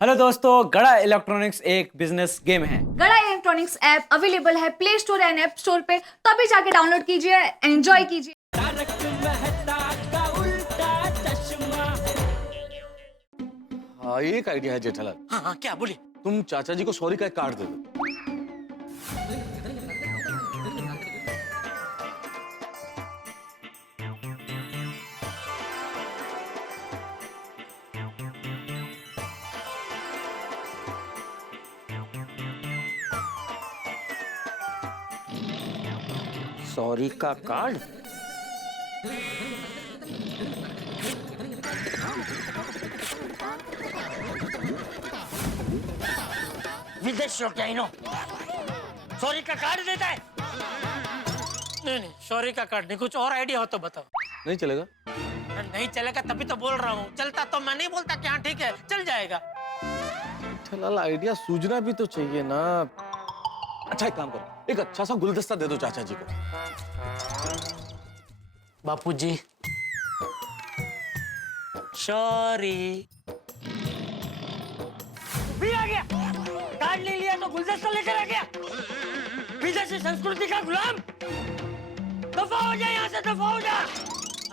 Hello दोस्तों, गड़ा electronics एक बिजनेस गेम है। गड़ा इलेक्ट्रॉनिक्स ऐप अवेलेबल है play store and app store पे, तो अभी जाके डाउनलोड कीजिए, एंजॉय कीजिए। हाँ, एक आइडिया है जेठालाल। हाँ हाँ, क्या बोलिए। तुम चाचा जी को सॉरी का एक कार्ड दे दो। सॉरी का कार्ड। विदेशियों क्या इनो सॉरी का कार्ड देता है? नहीं नहीं, सॉरी का कार्ड नहीं, कुछ और आइडिया हो तो बताओ। नहीं चलेगा? नहीं चलेगा तभी तो बोल रहा हूँ। चलता तो मैं नहीं बोलता कि हाँ ठीक है चल जाएगा। जेठालाल, आइडिया सूझना भी तो चाहिए ना। अच्छा, एक काम करो, एक अच्छा सा गुलदस्ता दे दो चाचा जी को। बापूजी सॉरी भी आ गया। कार्ड ले लिया तो गुलदस्ता लेकर आ गया। विदेशी संस्कृति का गुलाम, दफा हो जा यहाँ से, दफा हो जा।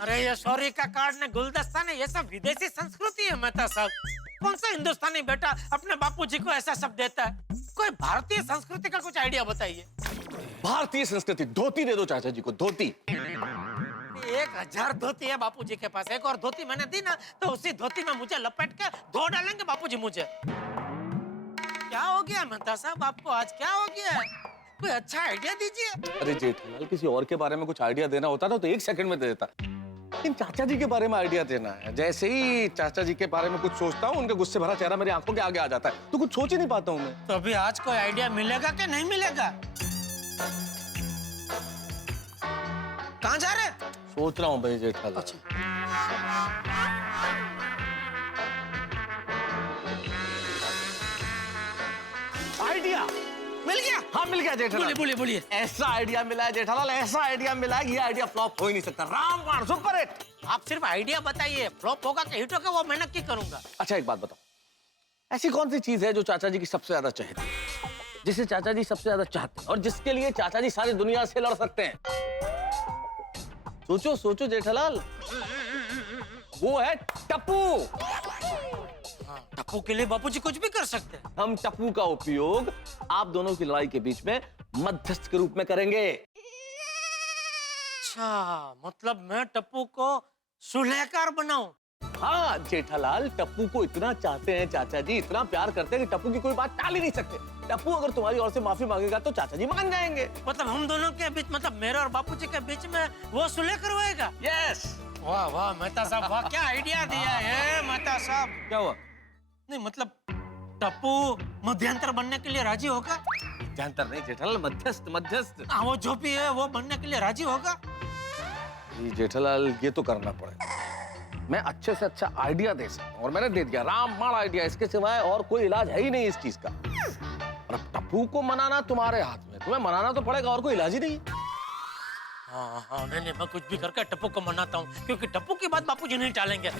अरे ये सॉरी का कार्ड ने गुलदस्ता ने, ये सब विदेशी संस्कृति है मेहता साहब। कौन सा हिंदुस्तानी बेटा अपने बापूजी को ऐसा सब देता है? कोई भारतीय संस्कृति का कुछ आइडिया बताइए। भारतीय संस्कृति, धोती दे दो चाचा जी को, धोती। 1000 धोती है बापूजी के पास। एक और धोती मैंने दी ना तो उसी धोती में मुझे लपेट के धो डालेंगे बापूजी मुझे। क्या हो गया मेहता साहब, आपको आज क्या हो गया? कोई अच्छा आइडिया दीजिए। अरे जेठालाल, किसी और के बारे में कुछ आइडिया देना होता ना तो 1 सेकंड में दे देता। लेकिन चाचा जी के बारे में आइडिया देना है। जैसे ही चाचा जी के बारे में कुछ सोचता हूँ, उनके गुस्से भरा चेहरा मेरी आंखों के आगे आ जाता है, तो कुछ सोच ही नहीं पाता हूँ मैं। तो अभी आज कोई आइडिया मिलेगा कि नहीं मिलेगा? कहाँ जा रहे? सोच रहा हूँ भाई जेठालाल। आइडिया मिल गया। हाँ, मिल गया जेठालाल। बोलिए बोलिए बोलिए। ऐसा आइडिया मिला है जेठालाल, ऐसा आइडिया मिला है, ये आइडिया फ्लॉप हो ही नहीं सकता। रामबाण सुपर हिट। आप सिर्फ आइडिया बताइए, फ्लॉप होगा कि हिट होगा वो मैं नक्की करूंगा। अच्छा, एक बात बताओ, ऐसी कौन सी चीज है जो चाचा जी की सबसे ज्यादा चाहते हैं, जिसे चाचा जी सबसे ज्यादा चाहते हैं और जिसके लिए चाचा जी सारी दुनिया से लड़ सकते हैं? सोचो सोचो जेठालाल। वो है टप्पू। टप्पू के लिए बापूजी कुछ भी कर सकते हैं। हम टप्पू का उपयोग आप दोनों की लड़ाई के बीच में मध्यस्थ के रूप में करेंगे। अच्छा, मतलब मैं टप्पू को सुलहकार बनाऊं? हाँ जेठालाल, टप्पू को इतना चाहते हैं चाचा जी, इतना प्यार करते हैं कि टप्पू की कोई बात टाल ही नहीं सकते। टप्पू अगर तुम्हारी ओर से माफी मांगेगा तो चाचा जी मान जाएंगे। मतलब हम दोनों के बीच, मतलब मेरे और बापूजी के बीच में वो सुलह करवाएगा? यस। वाह वाह मेहता साहब, वाह क्या आइडिया दिया है मेहता साहब। क्या हुआ? नहीं मतलब टप्पू मध्यंतर बनने के लिए राजी होगा? जानता नहीं जेठालाल, मध्यस्थ मध्यस्थ। हाँ, वो जो भी है वो बनने के लिए राजी होगा? जेठालाल, ये तो करना पड़ेगा। मैं अच्छे से अच्छा आइडिया दे सकता हूँ और मैंने दे दिया, रामबाण आइडिया। इसके सिवाय और कोई इलाज है ही नहीं इस चीज का। और अब टप्पू को मनाना तुम्हारे हाथ में, तुम्हें मनाना तो पड़ेगा, और कोई इलाज ही नहीं। हाँ हाँ, नहीं नहीं, मैं कुछ भी करके टप्पू को मनाता हूँ, क्योंकि टप्पू की बात बापूजी नहीं टालेंगे।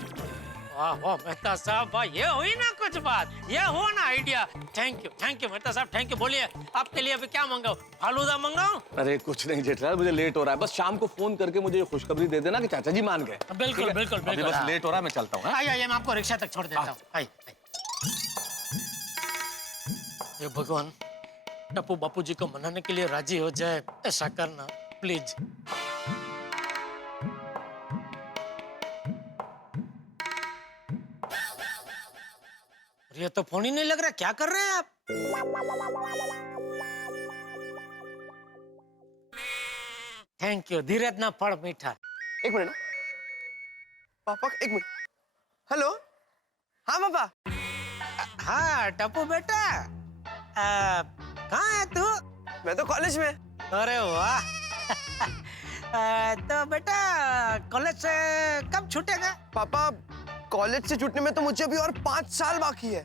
वाह वाह मेहता साहब, वाह ये हुई ना कुछ बात, ये हुआ ना आइडिया। थैंक यू मेहता साहब, थैंक यू। बोलिए आपके लिए अभी क्या मंगाऊं? फालूदा मंगाऊं? अरे कुछ नहीं जेठालाल, मुझे लेट हो रहा है, बस शाम को फोन करके मुझे ये खुशखबरी दे देना कि चाचा जी मान गए। बिल्कुल बिल्कुल अभी बिल्कुल। बस लेट हो रहा है, मैं चलता हूँ। आइए मैं आपको रिक्शा तक छोड़ देता हूँ। आइए। ये भगवान, टप्पू बापूजी को मनाने के लिए राजी हो जाए, ऐसा करना प्लीज। ये तो फोन ही नहीं लग रहा, क्या कर रहे हैं आप? थैंक यू, धीरज ना फल मीठा। एक मिनट पापा, एक मिनट। हेलो, हाँ पापा। हाँ टप्पू बेटा, कहाँ है तू? मैं तो कॉलेज में। अरे वाह। तो बेटा कॉलेज से कब छूटेगा? पापा, कॉलेज से छूटने में तो मुझे अभी और 5 साल बाकी है।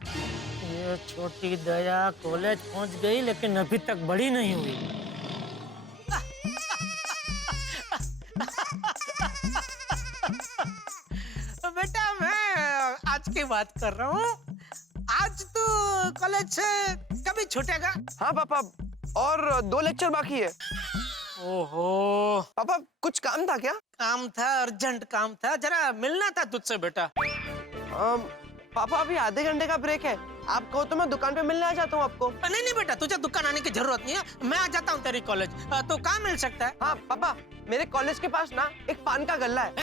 ये छोटी दया कॉलेज पहुंच गई लेकिन अभी तक बड़ी नहीं हुई। बेटा मैं आज की बात कर रहा हूँ। आज कॉलेज कभी छूटेगा? हाँ पापा, और 2 लेक्चर बाकी है। ओहो, पापा कुछ काम था क्या? काम था, अर्जेंट काम था, जरा मिलना था तुझसे बेटा। पापा अभी आधे घंटे का ब्रेक है, आप कहो तो मैं दुकान पे मिलने आ जाता हूँ आपको। नहीं नहीं बेटा, तुझे दुकान आने की जरूरत नहीं है, मैं आ जाता हूँ तेरी कॉलेज। तो कहाँ मिल सकता है? हाँ पापा, मेरे कॉलेज के पास ना एक पान का गल्ला है।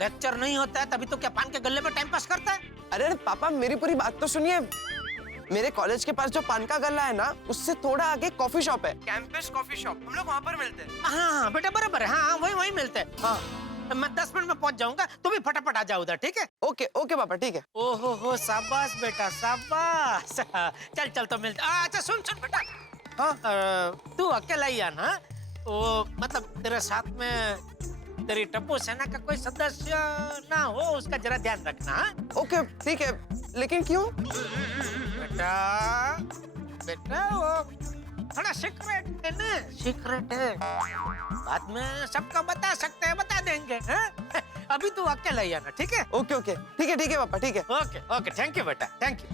लेक्चर नहीं होता है तभी तो क्या पान के गल्ले पे टाइम पास करता है? अरे पापा मेरी पूरी बात तो सुनिए। मेरे कॉलेज के पास जो पान का गल्ला है ना, उससे थोड़ा आगे कॉफी शॉप है, कैंपस कॉफी शॉप, हम लोग वहाँ पर मिलते हैं। हाँ बेटा बराबर है, हाँ वही वही मिलते हैं। हाँ मैं 10 मिनट में पहुंच जाऊंगा, तू भी फटाफट आ जा उधर, ठीक है? ओके ओके पापा, ठीक है। ओहो हो, शाबाश बेटा शाबाश। चल चल तो मिलते। अच्छा सुन सुन बेटा, हाँ तू अकेला ही आना, वो मतलब तेरे साथ में तेरी टप्पू सेना का कोई सदस्य ना हो, उसका जरा ध्यान रखना। हाँ? ओके ठीक है, लेकिन क्यों? बेटा बेटा वो थोड़ा सीक्रेट है ना, सीक्रेट है, बाद में सबको बता सकते हैं, बता देंगे। हाँ? अभी तू अकेला ही आना, ठीक है? ओके ओके ठीक है पापा, ठीक है। ओके ओके, थैंक यू बेटा, थैंक यू।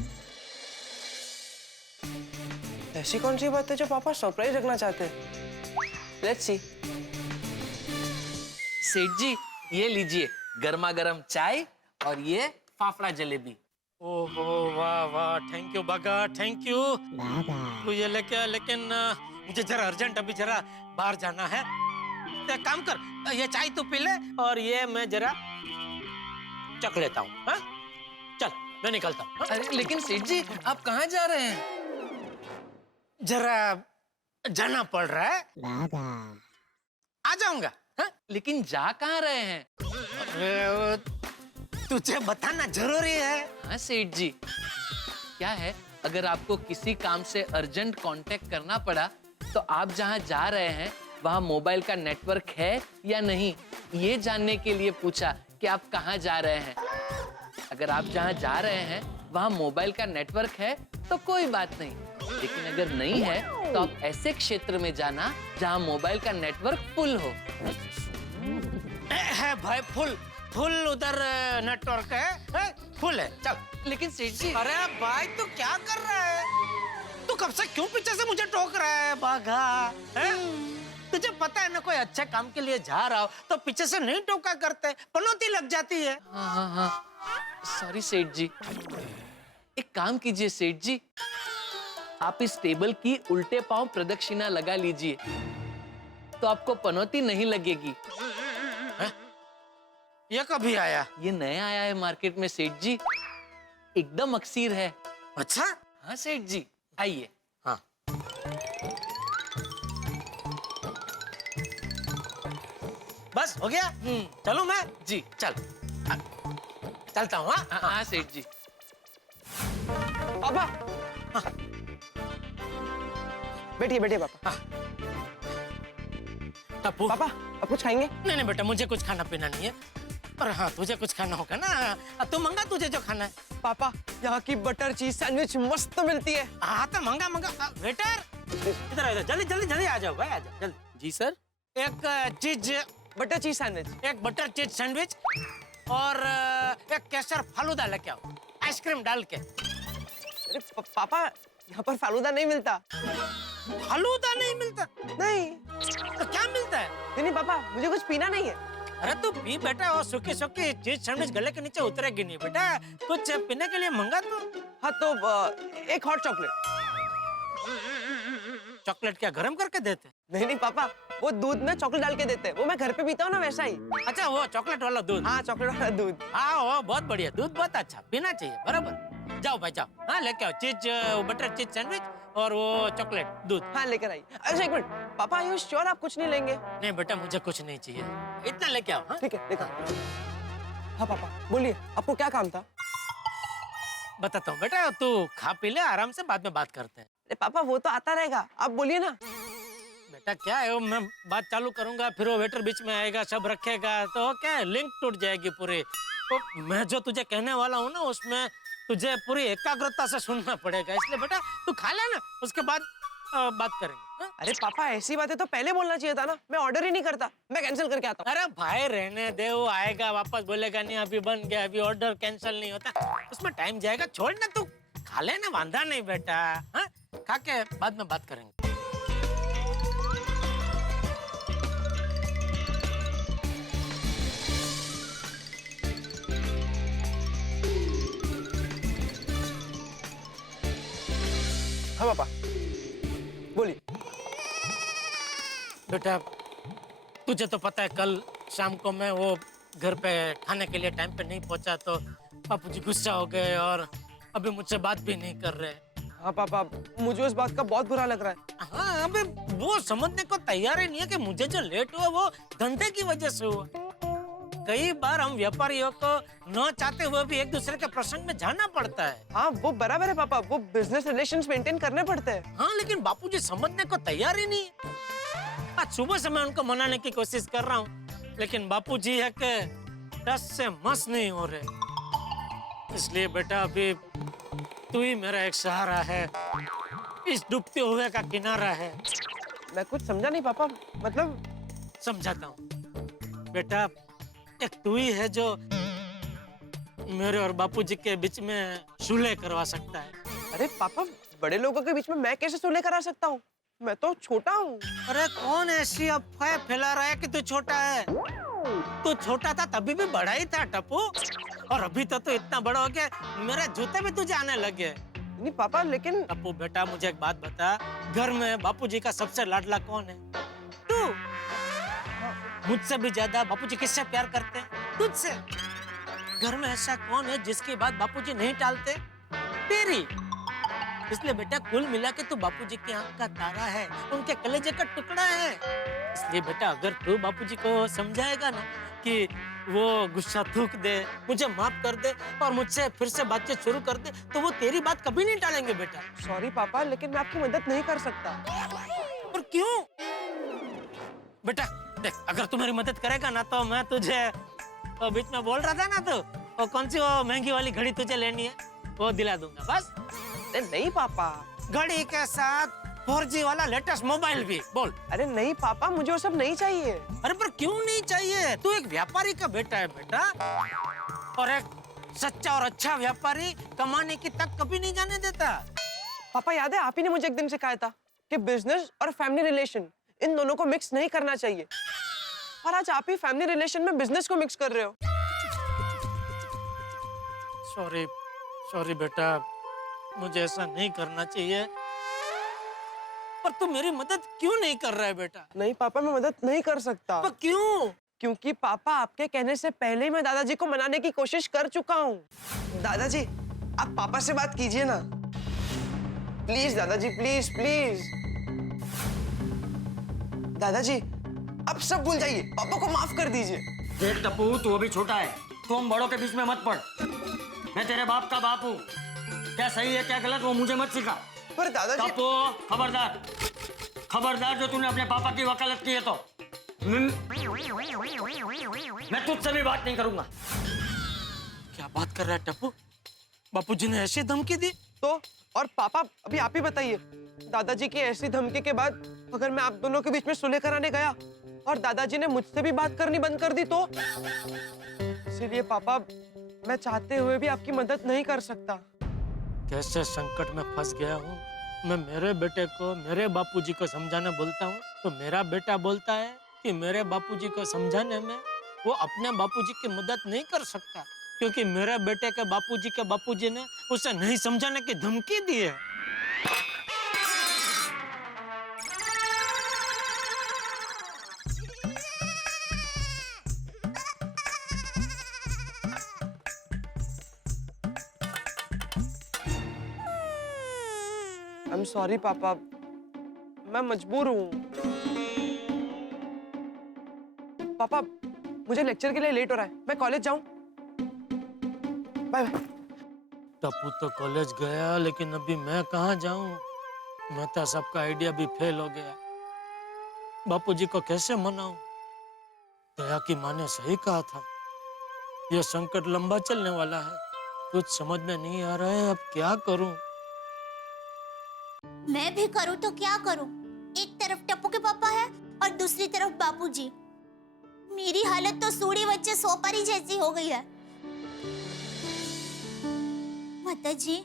ऐसी कौन सी बात है जो पापा सरप्राइज रखना चाहते हैं? Let's see. सेठ जी, ये लीजिए गर्मा गर्म चाय और ये फाफड़ा जलेबी। ओहो वाह वाह, थैंक यू बागा, थैंक यू। तू ये लेके आ, लेकिन मुझे जरा अर्जेंट अभी जरा बाहर जाना है। तो एक काम कर, ये चाय तू पी ले और ये मैं जरा चख लेता हूँ। हाँ? चल मैं निकलता हूँ। हाँ? अरे लेकिन सेठ जी, आप कहाँ जा रहे हैं? जरा जाना पड़ रहा है, आ जाऊंगा। हाँ? लेकिन जा कहाँ रहे हैं? अरे वो तुझे बताना जरूरी है। हाँ सेठ जी, क्या है, अगर आपको किसी काम से अर्जेंट कांटेक्ट करना पड़ा तो आप जहाँ जा रहे हैं वहाँ मोबाइल का नेटवर्क है या नहीं, ये जानने के लिए पूछा कि आप कहाँ जा रहे हैं। अगर आप जहाँ जा रहे हैं वहाँ मोबाइल का नेटवर्क है तो कोई बात नहीं, लेकिन अगर नहीं है तो आप ऐसे क्षेत्र में जाना जहाँ मोबाइल का नेटवर्क फुल हो। है भाई, फुल फुल उधर नेटवर्क है, फुल है। चल। लेकिन सेठ जी, अरे भाई तू क्या कर रहा है? तू कब से क्यों पीछे से मुझे टोक रहा है बाघा? तुझे पता है ना, कोई अच्छे काम के लिए जा रहा हो तो पीछे से नहीं टोका करते, पनौती लग जाती है। हाँ, सॉरी सेठ जी। एक काम कीजिए सेठ जी, आप इस टेबल की उल्टे पांव प्रदक्षिणा लगा लीजिए तो आपको पनौती नहीं लगेगी। ये कभी आया? ये नया आया है मार्केट में सेठ जी, एकदम अक्सीर है। अच्छा। हाँ सेठ जी, आइए। हाँ। बस हो गया? चलूं मैं? जी चल चलता हूँ। हाँ हाँ सेठ जी। पापा बैठिए बैठिए पापा। टप्पू, पापा आप कुछ खाएंगे? नहीं नहीं बेटा, मुझे कुछ खाना पीना नहीं है। और हाँ, तुझे कुछ खाना होगा ना, तू मंगा, तुझे जो खाना है। पापा यहाँ की बटर चीज सैंडविच मस्त मिलती है। हाँ तो मंगा मंगा। वेटर इधर इधर, जल्दी जल्दी जल्दी आ जाओ भाई, आ जाओ जल्दी। जी सर। एक चीज, बटर चीज सैंडविच। एक बटर चीज सैंडविच और एक केसर फालूदा लेके आओ, आइसक्रीम डाल के। अरे पापा यहाँ पर फालूदा नहीं मिलता। फालूदा नहीं मिलता? नहीं तो क्या मिलता है? नहीं पापा, मुझे कुछ पीना नहीं है। अरे तू पी बेटा, और सूखी सूखी चीज सैंडविच गले के नीचे उतरेगी नहीं बेटा, कुछ पीने के लिए मंगा तो। हाँ तो एक हॉट चॉकलेट। चॉकलेट क्या गरम करके देते? नहीं नहीं पापा, वो दूध में चॉकलेट डाल के देते हैं, वो मैं घर पे पीता हूँ ना वैसा ही। अच्छा वो चॉकलेट वाला दूध? हाँ चॉकलेट वाला दूध। हाँ वो बहुत बढ़िया, दूध बहुत अच्छा, पीना चाहिए, बराबर। जाओ भाई जाओ, हाँ लेके आओ चीज, बटर चीज सैंडविच और वो चॉकलेट दूध। हाँ लेकर आइए। अच्छा एक मिनट पापा, यू श्योर आप कुछ नहीं लेंगे? नहीं बेटा, मुझे कुछ नहीं चाहिए, इतना लेके आओ। हाँ? ठीक है लेकर। हाँ पापा बोलिए, आपको क्या काम था? बताता हूँ बेटा, तू खा पी ले आराम से, बाद में बात करते हैं। अरे पापा वो तो आता रहेगा, आप बोलिए ना। बेटा क्या है, वो मैं बात चालू करूंगा, फिर वो वेटर बीच में आएगा, सब रखेगा, तो क्या है, लिंक टूट जाएगी पूरी। तो मैं जो तुझे कहने वाला हूँ ना, उसमें तुझे पूरी एकाग्रता से सुनना पड़ेगा, इसलिए बेटा तू खा लेना, उसके बाद बात करेंगे। हाँ? अरे पापा ऐसी बातें तो पहले बोलना चाहिए था ना, मैं ऑर्डर ही नहीं करता, मैं कैंसिल करके आता हूँ। अरे भाई रहने दे, वो आएगा वापस बोलेगा नहीं अभी बन गया, अभी ऑर्डर कैंसिल नहीं होता, उसमें टाइम जाएगा, छोड़ ना, तू खा लेने वांधा नहीं बेटा। हाँ? खा के बाद में बात करेंगे। हाँ पापा, बोलिए। बेटा तुझे तो पता है कल शाम को मैं वो घर पे खाने के लिए टाइम पे नहीं पहुंचा तो बापूजी गुस्सा हो गए और अभी मुझसे बात भी नहीं कर रहे। हाँ पापा, मुझे उस बात का बहुत बुरा लग रहा है। हाँ अबे वो समझने को तैयार ही नहीं है कि मुझे जो लेट हुआ वो धंधे की वजह से हुआ। कई बार हम व्यापारियों को न चाहते हुए भी एक दूसरे के प्रसंग में जाना पड़ता है। हाँ वो बराबर है पापा, वो बिजनेस रिलेशंस मेंटेन करने पड़ते हैं। हाँ लेकिन बापूजी समझने को तैयार ही नहीं है। आज सुबह से मैं उनको मनाने की कोशिश कर रहा हूँ लेकिन बापूजी है कि टस से मस नहीं हो रहे। इसलिए बेटा अभी तू ही मेरा एक सहारा है, इस डूबते हुए का किनारा है। मैं कुछ समझा नहीं पापा, मतलब समझाता हूँ बेटा, एक तू ही है जो मेरे और बापूजी के बीच में सुलह करवा सकता है। अरे पापा, बड़े लोगों के बीच में मैं कैसे सुलह करा सकता हूँ? मैं तो छोटा हूँ। अरे कौन ऐसी अफवाह फैला रहा है कि तू छोटा है? तू छोटा था तभी भी बड़ा ही था टप्पू, और अभी तो इतना बड़ा हो गया मेरे जूते भी तुझे आने लगे। नहीं पापा, लेकिन टप्पू बेटा मुझे एक बात बता, घर में बापूजी का सबसे लाडला कौन है? तू। मुझसे भी ज्यादा बापूजी किससे प्यार करते हैं? तुझसे। घर में ऐसा कौन है जिसकी बात बापूजी नहीं टालते? तेरी। इसलिए बेटा कुल मिला के तू बापूजी की आंख का तारा है, उनके कलेजे का टुकड़ा है। इसलिए बेटा अगर तू बापूजी को समझाएगा ना कि वो गुस्सा थूक दे, मुझे माफ कर दे और मुझसे फिर से बातचीत शुरू कर दे, तो वो तेरी बात कभी नहीं टालेंगे बेटा। सॉरी पापा, लेकिन मैं आपकी मदद नहीं कर सकता। पर क्यों? बेटा देख, अगर तू मेरी मदद करेगा ना तो मैं तुझे वो बीच में बोल रहा था ना तू, वो कौन सी वो महंगी वाली घड़ी तुझे लेनी है वो दिला दूंगा बस। नहीं पापा। घड़ी के साथ 4G वाला लेटेस्ट मोबाइल भी। बोल। अरे नहीं पापा, मुझे वो सब नहीं चाहिए। अरे पर क्यों नहीं चाहिए? तू एक व्यापारी का बेटा है बेटा, और एक सच्चा और अच्छा व्यापारी कमाने की तक कभी नहीं जाने देता। पापा याद है आप ही ने मुझे एक दिन सिखाया था कि बिजनेस और फैमिली रिलेशन इन दोनों को मिक्स नहीं करना चाहिए, और आज आप ही फैमिली रिलेशन में बिजनेस को मिक्स कर रहे हो। सॉरी सॉरी बेटा, मुझे ऐसा नहीं करना चाहिए। पर तू मेरी मदद क्यों नहीं कर रहा है बेटा? नहीं पापा, मैं मदद नहीं कर सकता। पर क्यों? क्योंकि पापा आपके कहने से पहले ही मैं दादाजी को मनाने की कोशिश कर चुका हूँ। दादाजी, आप पापा से बात कीजिए ना प्लीज। दादाजी प्लीज प्लीज। दादाजी अब सब भूल जाइए, पापा को माफ कर दीजिए। देख टप्पू, तू अभी छोटा है, तुम बड़ों के बीच में मत पड़। मैं तेरे बाप का बाप हूँ, क्या सही है क्या गलत वो मुझे मत सिखा। पर दादाजी। टप्पू खबरदार, खबरदार जो तूने अपने पापा की वकालत की है तो मैं तुझसे भी बात नहीं करूंगा। क्या बात कर रहा है टप्पू? बापूजी ने ऐसी धमकी दी? तो और पापा अभी आप ही बताइए, दादाजी की ऐसी धमकी के बाद अगर मैं आप दोनों के बीच में सुलह कराने गया और दादाजी ने मुझसे भी बात करनी बंद कर दी तो? इसीलिए पापा मैं चाहते हुए भी आपकी मदद नहीं कर सकता। कैसे संकट में फंस गया हूँ मैं। मेरे बेटे को मेरे बापूजी को समझाने बोलता हूँ तो मेरा बेटा बोलता है कि मेरे बापूजी को समझाने में वो अपने बापूजी की मदद नहीं कर सकता, क्योंकि मेरे बेटे के बापूजी ने उसे नहीं समझाने की धमकी दी है। I'm sorry पापा, मैं मजबूर हूँ। पापा मुझे लेक्चर के लिए लेट हो रहा है, मैं कॉलेज जाऊँ? Bye bye. टप्पू तो कॉलेज गया लेकिन अभी मैं कहाँ जाऊँ? मेहता साहब का आइडिया भी फेल हो गया। बापूजी को कैसे मनाऊं? दया की माँ ने सही कहा था, यह संकट लंबा चलने वाला है। कुछ समझ में नहीं आ रहा है, अब क्या करूं? मैं भी करूं तो क्या करूं? एक तरफ टप्पू के पापा है और दूसरी तरफ बापूजी। मेरी हालत तो सूढ़ी बच्चे सोपारी जैसी हो गई है। माताजी,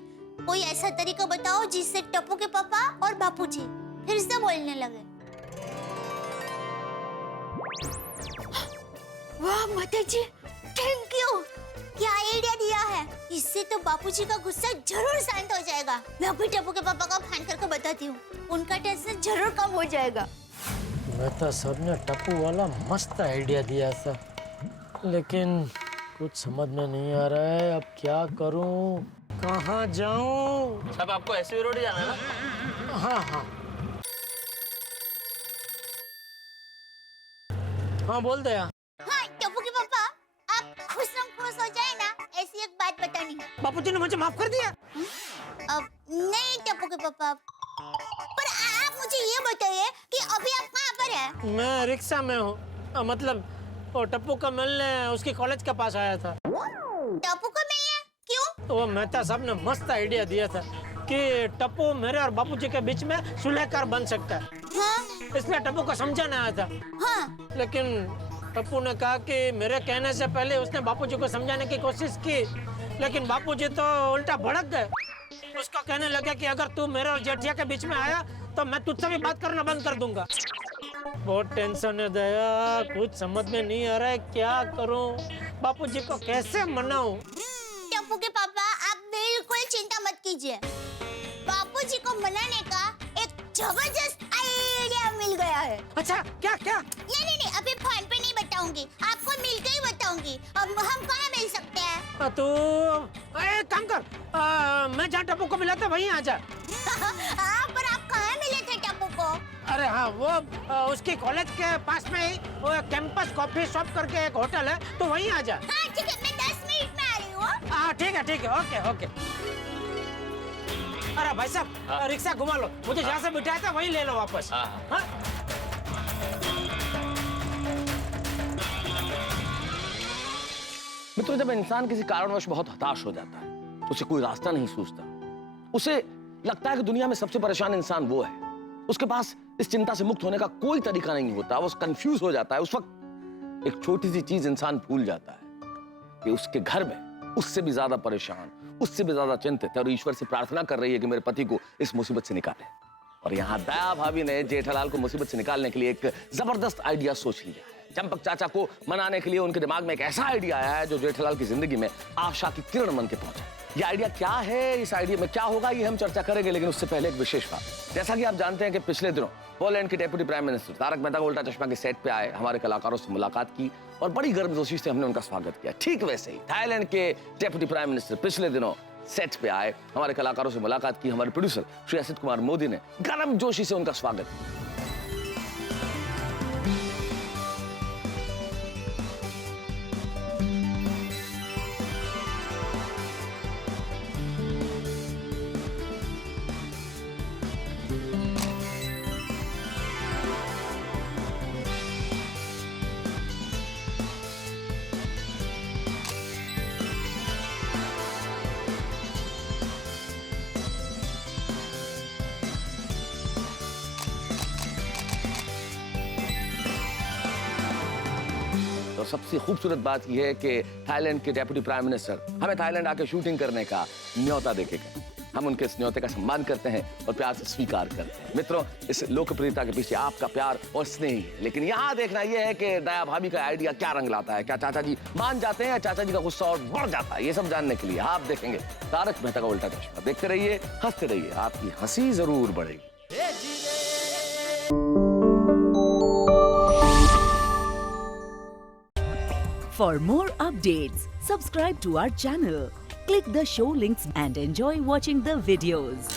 कोई ऐसा तरीका बताओ जिससे टप्पू के पापा और बापूजी फिर से बोलने लगे। वाह माता जी, थैंक यू। क्या आइडिया दिया है, इससे तो बापूजी का गुस्सा जरूर शांत हो जाएगा। मैं अभी टप्पू के पापा को फोन करके बताती हूँ, उनका टेंशन जरूर कम हो जाएगा। मेहता साहब ने टप्पू वाला मस्त आइडिया दिया था, लेकिन कुछ समझ में नहीं आ रहा है। अब क्या करूं, कहाँ जाऊं? सब आपको ऐसे रोड जाना है ना? हाँ हाँ हाँ, बोल दे। हाँ टप्पू के पापा, आप खुश हो जाए ना, ऐसी एक बात बतानी है। बापूजी ने मुझे माफ कर दिया? अब नहीं टप्पू के पापा, पर आप मुझे ये बताइए कि अभी आप कहाँ पर हैं? मैं रिक्शा में हूँ, मतलब वो टप्पू का मिलने उसकी कॉलेज के पास आया था। टप्पू को मिलने? क्यों? तो वो मेहता साहब ने मस्त आइडिया दिया था कि टप्पू मेरे और बापूजी के बीच में सुलहकार बन सकता है। हाँ इसलिए टप्पू को समझाने आया था। हाँ। लेकिन टप्पू ने कहा कि मेरे कहने से पहले उसने बापूजी को समझाने की कोशिश की, लेकिन बापूजी तो उल्टा भड़क गए। उसको कहने लगे कि अगर तू मेरे और जेठिया के बीच में आया तो मैं तुझसे भी बात करना बंद कर दूंगा। बहुत टेंशन है दया, कुछ समझ में नहीं आ रहा है क्या करूं, बापूजी को कैसे मनाऊं? टप्पू के पापा, आप बिल्कुल चिंता मत कीजिए, बापूजी को मनाने का एक जबरदस्त आइडिया मिल गया है। अच्छा, क्या क्या? नहीं, अभी फोन पे नहीं बताऊंगी, आपको मिलकर ही बताऊंगी। अब हम कहाँ मिल सकते हैं? तू एक काम कर, मैं जहाँ टप्पू को मिला था वहीं आ जा। हाँ, पर आप कहाँ मिले थे टप्पू को? अरे हाँ, वो उसकी कॉलेज के पास में ही वो कैंपस कॉफी शॉप करके एक होटल है, तो वहीं आ जा। हाँ ठीक है, मैं 10 मिनट में आ रही हूँ। हाँ ठीक है, ओके। अरे भाई साहब, रिक्शा घुमा लो, मुझे जहाँ से बिठाया था वहीं ले लो वापस। हाँ? मित्रों, जब इंसान किसी कारणवश बहुत हताश हो जाता है, उसे कोई रास्ता नहीं सूझता, उसे लगता है कि दुनिया में सबसे परेशान इंसान वो है, उसके पास इस चिंता से मुक्त होने का कोई तरीका नहीं होता, वो कंफ्यूज हो जाता है। उस वक्त एक छोटी सी चीज इंसान भूल जाता है कि उसके घर में उससे भी ज्यादा परेशान, उससे भी ज्यादा चिंतित है और ईश्वर से प्रार्थना कर रही है कि मेरे पति को इस मुसीबत से निकाले। और यहाँ दया भाभी ने जेठालाल को मुसीबत से निकालने के लिए एक जबरदस्त आइडिया सोच लिया है। चंपक चाचा को मनाने के लिए उनके दिमाग में एक ऐसा आइडिया आया है जो जेठालाल की जिंदगी में आशा की किरण बन के पहुंचा। ये आइडिया क्या है, इस आइडिया में क्या होगा, ये हम चर्चा करेंगे, लेकिन उससे पहले एक विशेष बात। जैसा कि आप जानते हैं कि पिछले दिनों पोलैंड के deputy prime minister Taarak Mehta ka Ooltah चश्मा के सेट पे आए, हमारे कलाकारों से मुलाकात की और बड़ी गर्मजोशी से हमने उनका स्वागत किया। ठीक वैसे ही थाईलैंड के डेप्यूटी प्राइम मिनिस्टर पिछले दिनों सेट पे आए, हमारे कलाकारों से मुलाकात की। हमारे प्रोड्यूसर श्री असित कुमार मोदी ने गर्मजोशी से उनका स्वागत किया। और सबसे खूबसूरत बात यह है कि थाईलैंड के डेप्यूटी प्राइम मिनिस्टर हमें थाईलैंड आके शूटिंग करने का न्योता देके गए। हम उनके इस न्योते का सम्मान करते हैं और प्यार से स्वीकार करते हैं। मित्रों, इस लोकप्रियता के पीछे आपका प्यार और स्नेह है, लेकिन यहाँ देखना यह है कि दया भाभी का आइडिया क्या रंग लाता है। क्या चाचा जी मान जाते हैं या चाचा जी का गुस्सा और बढ़ जाता है? ये सब जानने के लिए आप देखेंगे तारक मेहता का उल्टा चश्मा। देखते रहिए, हंसते रहिए, आपकी हंसी जरूर बढ़ेगी। For more updates, subscribe to our channel, click the show links and enjoy watching the videos.